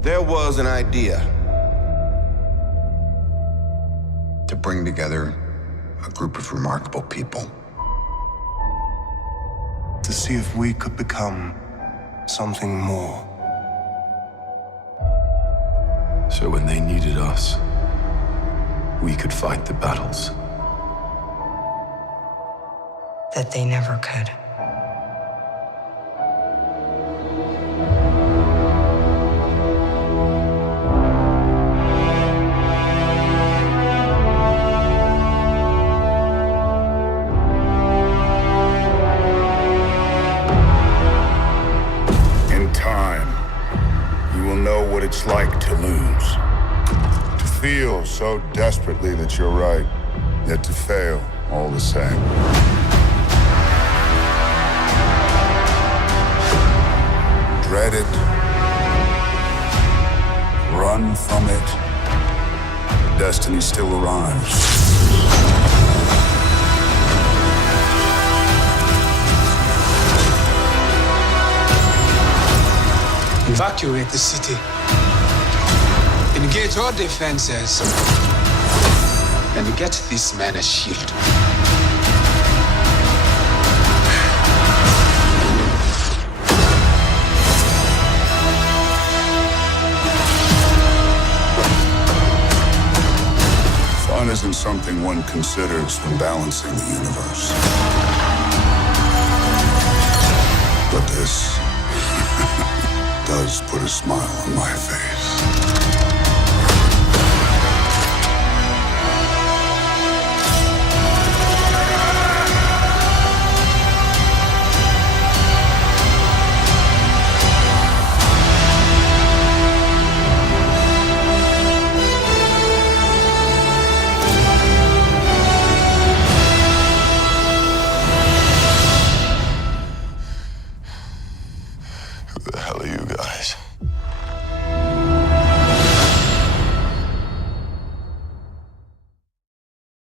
There was an idea to bring together a group of remarkable people. To see if we could become something more. So when they needed us, we could fight the battles that they never could. In time, you will know what it's like to lose. To feel so desperately that you're right, yet to fail all the same. Dread it. Run from it. Destiny still arrives. Evacuate the city. Engage all defenses. And get this man a shield. Fun isn't something one considers when balancing the universe. But this does put a smile on my face.